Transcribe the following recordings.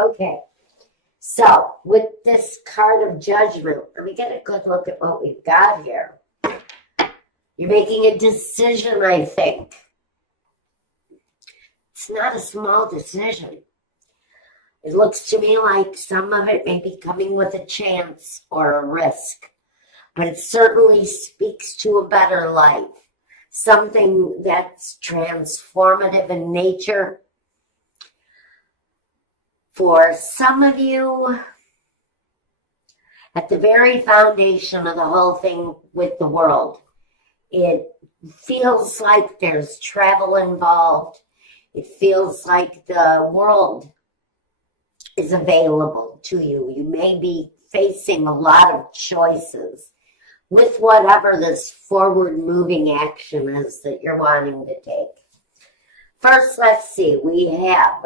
Okay. So, with this card of judgment, let me get a good look at what we've got here. You're making a decision, I think. It's not a small decision. It looks to me like some of it may be coming with a chance or a risk, but it certainly speaks to a better life, something that's transformative in nature. For some of you, at the very foundation of the whole thing with the world, it feels like there's travel involved. It feels like the world is available to you. You may be facing a lot of choices with whatever this forward-moving action is that you're wanting to take. First, let's see. We have,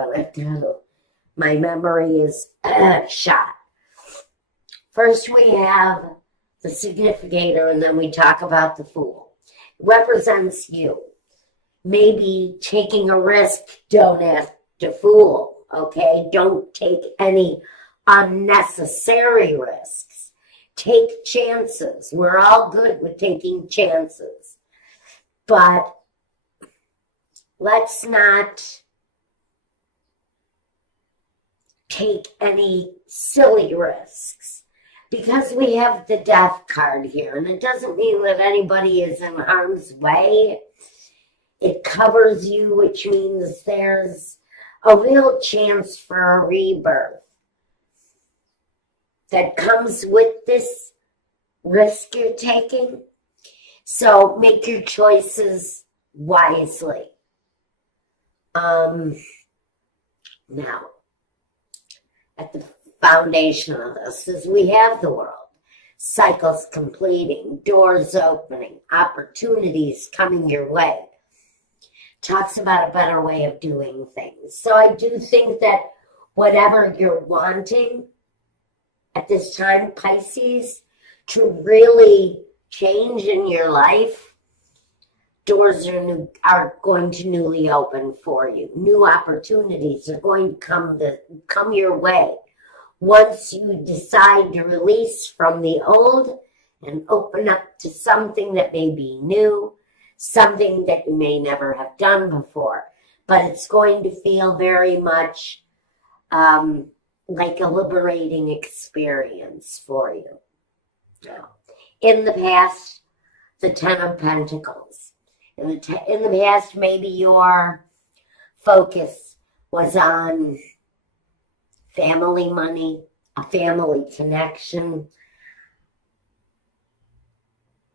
my memory is shot. First, we have the significator, and then we talk about the Fool. It represents you. Maybe taking a risk, don't act a fool, okay? Don't take any unnecessary risks. Take chances. We're all good with taking chances. But let's not take any silly risks. Because we have the Death card here, and it doesn't mean that anybody is in harm's way. It covers you, which means there's a real chance for a rebirth that comes with this risk you're taking. So make your choices wisely. Now, at the foundation of this is we have the world. Cycles completing, doors opening, opportunities coming your way. Talks about a better way of doing things. So I do think that whatever you're wanting at this time, Pisces, to really change in your life, doors are going to newly open for you. New opportunities are going to come your way once you decide to release from the old and open up to something that may be new, something that you may never have done before. But it's going to feel very much like a liberating experience for you. Now, in the past, the Ten of Pentacles. In the past, maybe your focus was on family money, a family connection.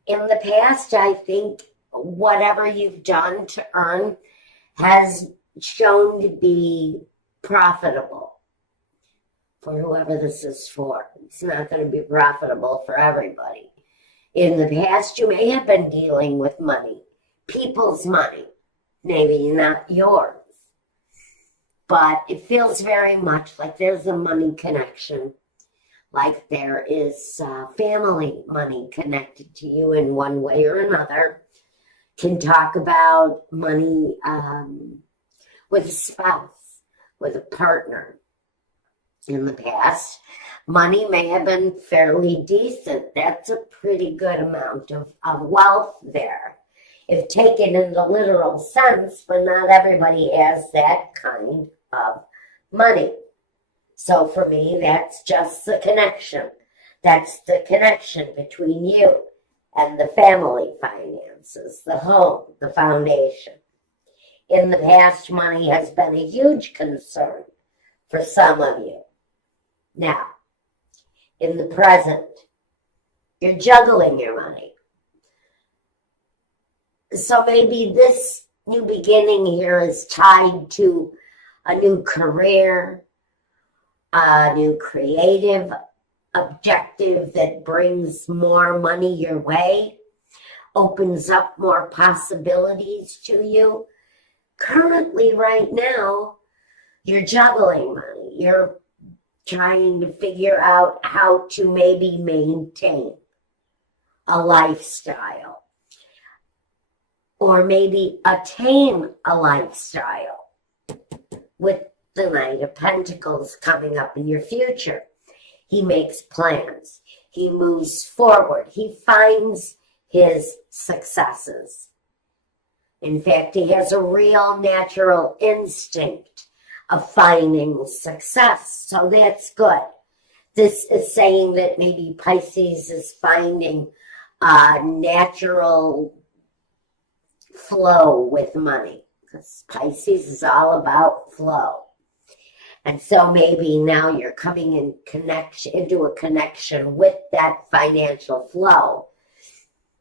In the past, I think whatever you've done to earn has shown to be profitable for whoever this is for. It's not going to be profitable for everybody. In the past, you may have been dealing with money, people's money, maybe not yours. But it feels very much like there's a money connection, like there is family money connected to you in one way or another. Can talk about money with a spouse, with a partner. In the past, money may have been fairly decent. That's a pretty good amount of wealth there, if taken in the literal sense, but not everybody has that kind of money. So for me, that's just the connection. That's the connection between you and the family finances, the home, the foundation. In the past, money has been a huge concern for some of you. Now, in the present, you're juggling your money. So maybe this new beginning here is tied to a new career, a new creative objective that brings more money your way, opens up more possibilities to you. Currently, right now, you're juggling money. You're trying to figure out how to maybe maintain a lifestyle or maybe attain a lifestyle with the Knight of Pentacles coming up in your future. He makes plans. He moves forward. He finds his successes. In fact, he has a real natural instinct of finding success. So that's good. This is saying that maybe Pisces is finding a natural flow with money, because Pisces is all about flow. And so maybe now you're coming into a connection with that financial flow.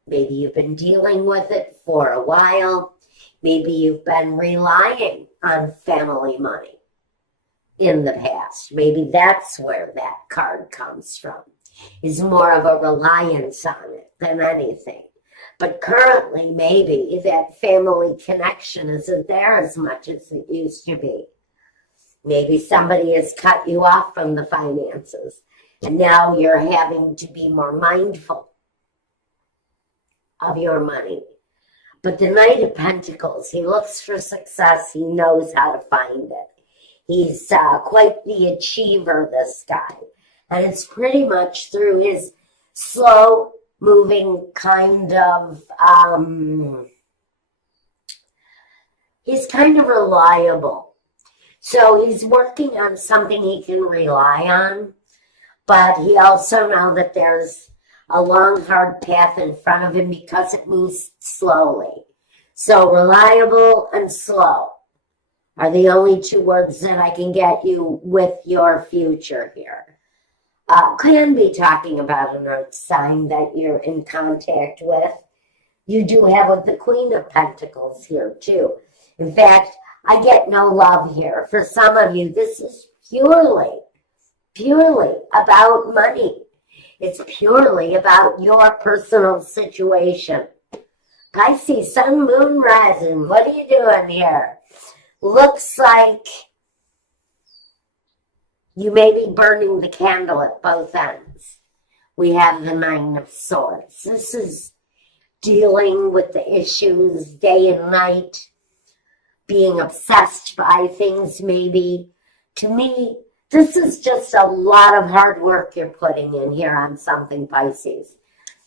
Maybe you've been dealing with it for a while. Maybe you've been relying on family money in the past. Maybe that's where that card comes from, is more of a reliance on it than anything. But currently, maybe that family connection isn't there as much as it used to be. Maybe somebody has cut you off from the finances, and now you're having to be more mindful of your money. But the Knight of Pentacles, he looks for success. He knows how to find it. He's quite the achiever, this guy. And it's pretty much through his slow-moving kind of, he's kind of reliable. So he's working on something he can rely on, but he also knows that there's a long, hard path in front of him because it moves slowly. So reliable and slow are the only two words that I can get you with your future here. Can be talking about an earth sign that you're in contact with. You do have with the Queen of Pentacles here too. In fact, I get no love here. For some of you, this is purely about money. It's purely about your personal situation. Pisces, Sun, Moon, Rising, what are you doing here? Looks like you may be burning the candle at both ends. We have the Nine of Swords. This is dealing with the issues day and night, being obsessed by things maybe. To me, this is just a lot of hard work you're putting in here on something, Pisces.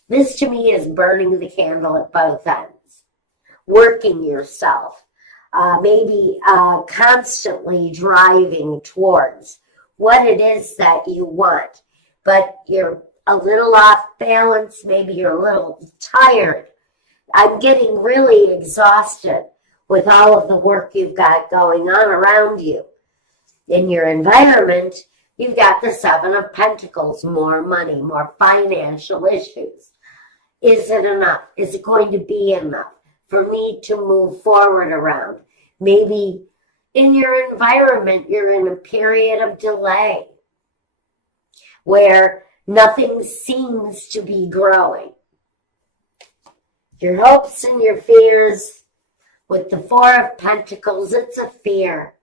This to me is burning the candle at both ends. Working yourself. Maybe constantly driving towards what it is that you want. But you're a little off balance. Maybe you're a little tired. I'm getting really exhausted with all of the work you've got going on around you. In your environment, you've got the Seven of Pentacles, more money, more financial issues. Is it enough? Is it going to be enough for me to move forward around? Maybe in your environment, you're in a period of delay where nothing seems to be growing. Your hopes and your fears, with the Four of Pentacles, it's a fear.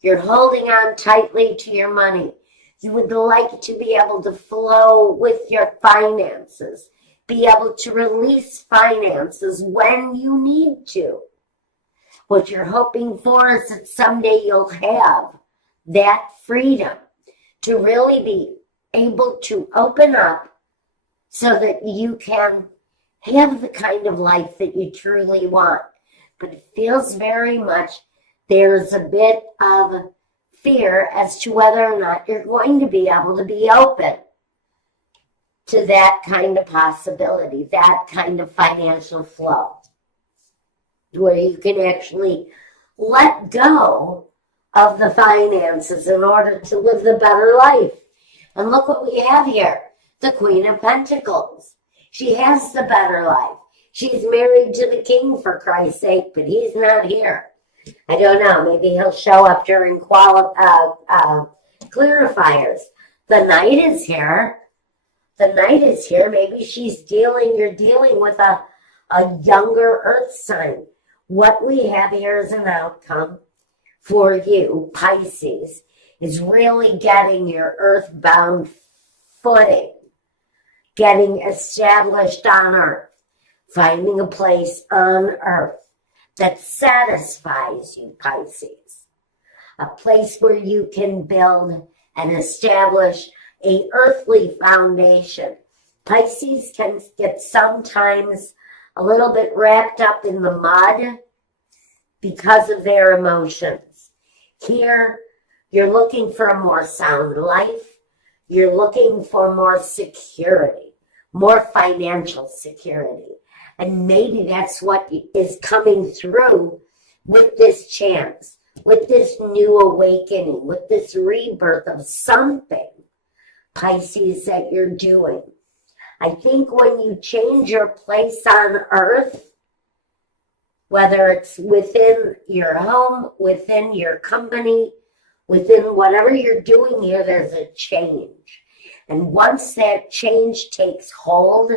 You're holding on tightly to your money. You would like to be able to flow with your finances, be able to release finances when you need to. What you're hoping for is that someday you'll have that freedom to really be able to open up so that you can have the kind of life that you truly want. But it feels very much there's a bit of fear as to whether or not you're going to be able to be open to that kind of possibility, that kind of financial flow, where you can actually let go of the finances in order to live the better life. And look what we have here, the Queen of Pentacles. She has the better life. She's married to the king, for Christ's sake, but he's not here. I don't know. Maybe he'll show up during clarifiers. The Knight is here. The Knight is here. Maybe you're dealing with a younger earth sign. What we have here as an outcome for you, Pisces, is really getting your earthbound footing, getting established on earth, finding a place on earth that satisfies you, Pisces. a place where you can build and establish a earthly foundation. Pisces can get sometimes a little bit wrapped up in the mud because of their emotions. Here, you're looking for a more sound life. You're looking for more security, more financial security. And maybe that's what is coming through with this chance, with this new awakening, with this rebirth of something, Pisces, that you're doing. I think when you change your place on earth, whether it's within your home, within your company, within whatever you're doing here, there's a change. And once that change takes hold,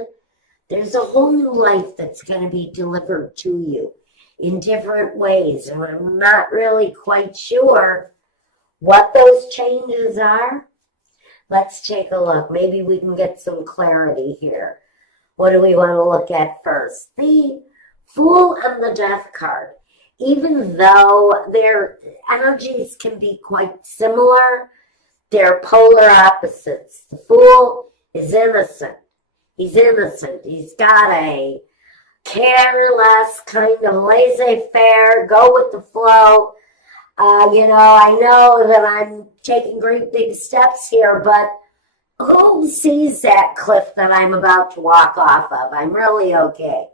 there's a whole new life that's going to be delivered to you in different ways. And I'm not really quite sure what those changes are. Let's take a look. Maybe we can get some clarity here. What do we want to look at first? The Fool and the Death card. Even though their energies can be quite similar, they're polar opposites. The Fool is innocent. He's innocent. He's got a careless, kind of laissez-faire, go with the flow. I know that I'm taking great big steps here, but who sees that cliff that I'm about to walk off of? I'm really okay.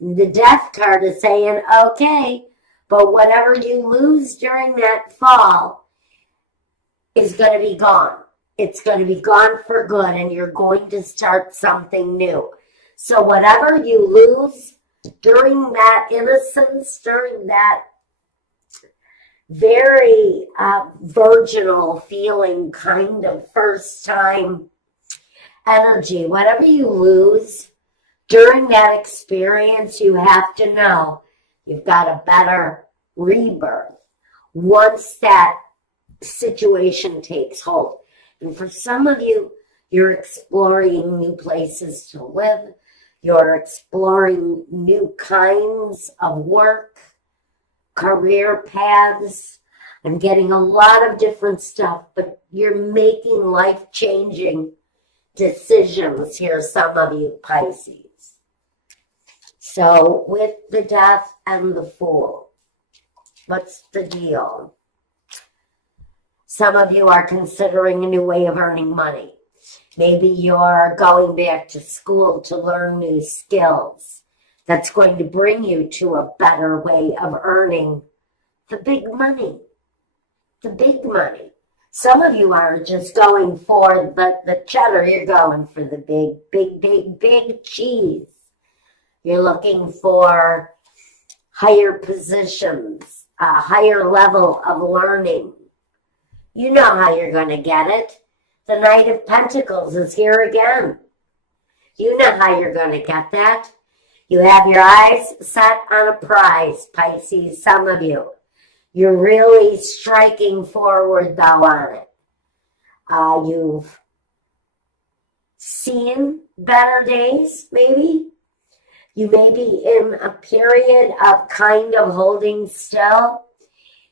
The Death card is saying, okay, but whatever you lose during that fall is going to be gone. It's going to be gone for good, and you're going to start something new. So whatever you lose during that innocence, during that very virginal feeling, kind of first time energy, whatever you lose during that experience, you have to know you've got a better rebirth once that situation takes hold. And for some of you, you're exploring new places to live. You're exploring new kinds of work, career paths. I'm getting a lot of different stuff, but you're making life-changing decisions here, some of you Pisces. So with the Death and the Fool, what's the deal? Some of you are considering a new way of earning money. Maybe you're going back to school to learn new skills. That's going to bring you to a better way of earning the big money. The big money. Some of you are just going for the cheddar. You're going for the big cheese. You're looking for higher positions, a higher level of learning. You know how you're going to get it. The Knight of Pentacles is here again. You know how you're going to get that. You have your eyes set on a prize, Pisces, some of you. You're really striking forward, though, on it. You've seen better days, maybe. You may be in a period of kind of holding still,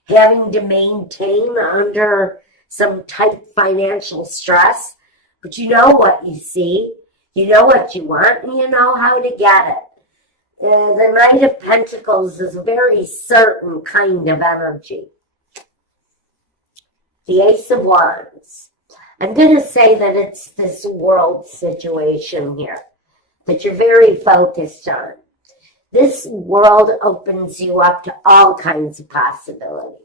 having to maintain under some tight financial stress, but you know what you see, you know what you want, and you know how to get it. The Knight of Pentacles is a very certain kind of energy. The Ace of Wands. I'm going to say that it's this world situation here that you're very focused on. This world opens you up to all kinds of possibilities.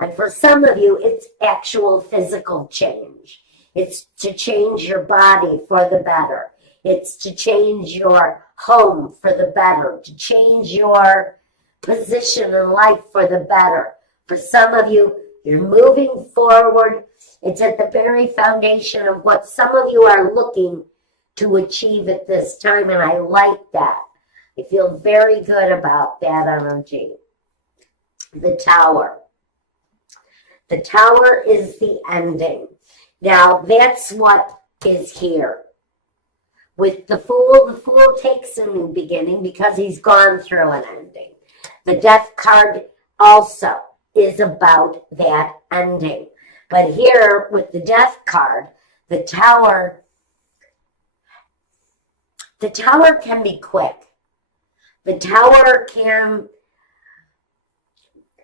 And for some of you, it's actual physical change. It's to change your body for the better. It's to change your home for the better, to change your position in life for the better. For some of you, you're moving forward. It's at the very foundation of what some of you are looking to achieve at this time, and I like that. I feel very good about that energy. The Tower. The Tower is the ending. Now, that's what is here. With the Fool takes a new beginning because he's gone through an ending. The Death card also is about that ending. But here with the Death card, the Tower can be quick. The Tower can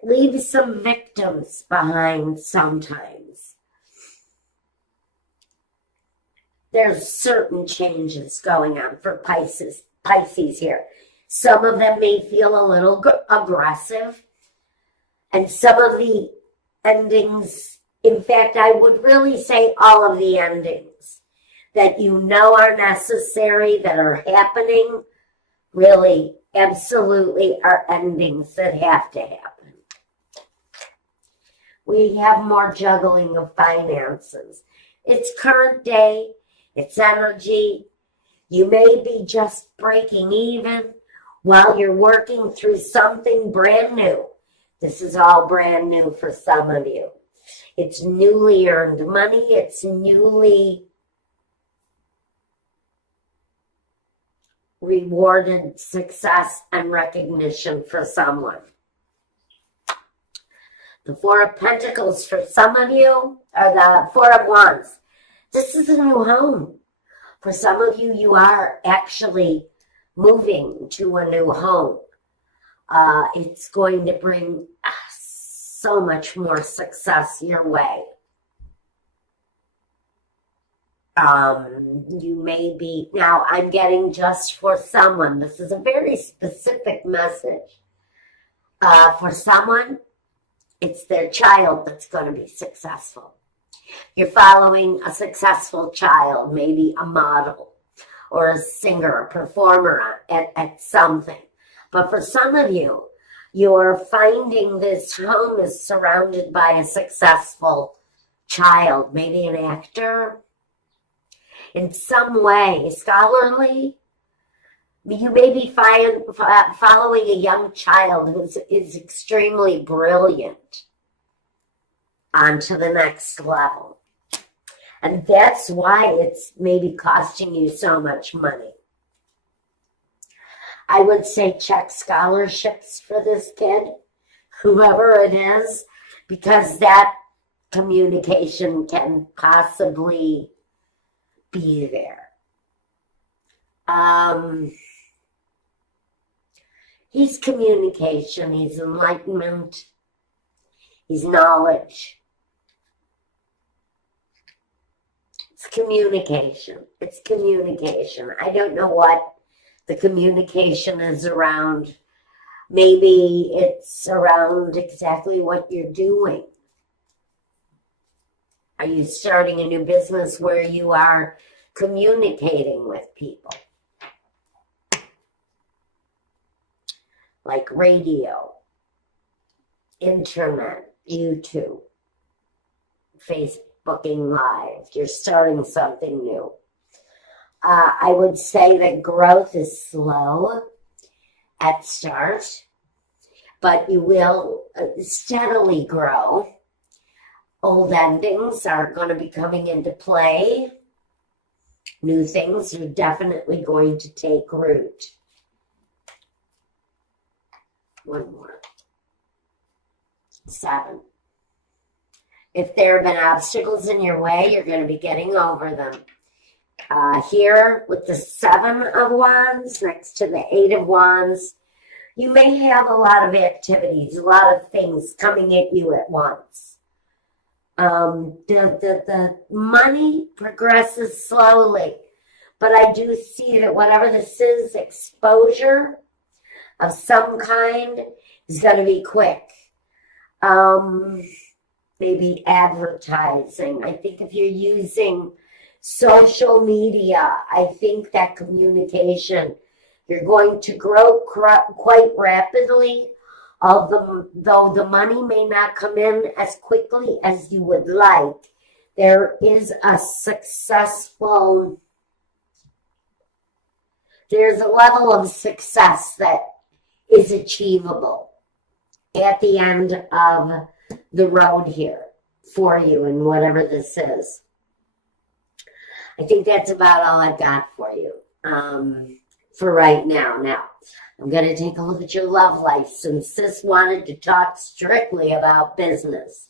leave some victims behind sometimes. There's certain changes going on for Pisces here. Some of them may feel a little aggressive, and some of the endings, in fact, I would really say all of the endings that you know are necessary, that are happening, really, absolutely are endings that have to happen. We have more juggling of finances. It's current day, it's energy. You may be just breaking even while you're working through something brand new. This is all brand new for some of you. It's newly earned money. It's newly rewarded success and recognition for someone. The Four of Pentacles for some of you, or the Four of Wands. This is a new home. For some of you, you are actually moving to a new home. It's going to bring so much more success your way. You may be, now I'm getting just for someone. This is a very specific message. For someone, it's their child that's going to be successful. You're following a successful child, maybe a model or a singer, a performer at something. But for some of you, you're finding this home is surrounded by a successful child, maybe an actor. In some way, scholarly, you may be following a young child who is extremely brilliant onto the next level. And that's why it's maybe costing you so much money. I would say check scholarships for this kid, whoever it is, because that communication can possibly be there. He's communication, he's enlightenment, he's knowledge. It's communication. It's communication. I don't know what the communication is around. Maybe it's around exactly what you're doing. Are you starting a new business where you are communicating with people? Like radio, internet, YouTube, Facebooking Live. You're starting something new. I would say that growth is slow at start, but you will steadily grow. Old endings are going to be coming into play. New things are definitely going to take root. One more. 7. If there have been obstacles in your way, you're going to be getting over them. Here with the 7 of Wands next to the 8 of Wands, you may have a lot of activities, a lot of things coming at you at once. The money progresses slowly, but I do see that whatever this is, exposure of some kind is going to be quick. Maybe advertising. I think if you're using social media, I think that communication, you're going to grow quite rapidly, though the money may not come in as quickly as you would like. There is a successful, there's a level of success that is achievable at the end of the road here for you and whatever this is. I think that's about all I've got for you for right now. Now, I'm going to take a look at your love life since Sis wanted to talk strictly about business.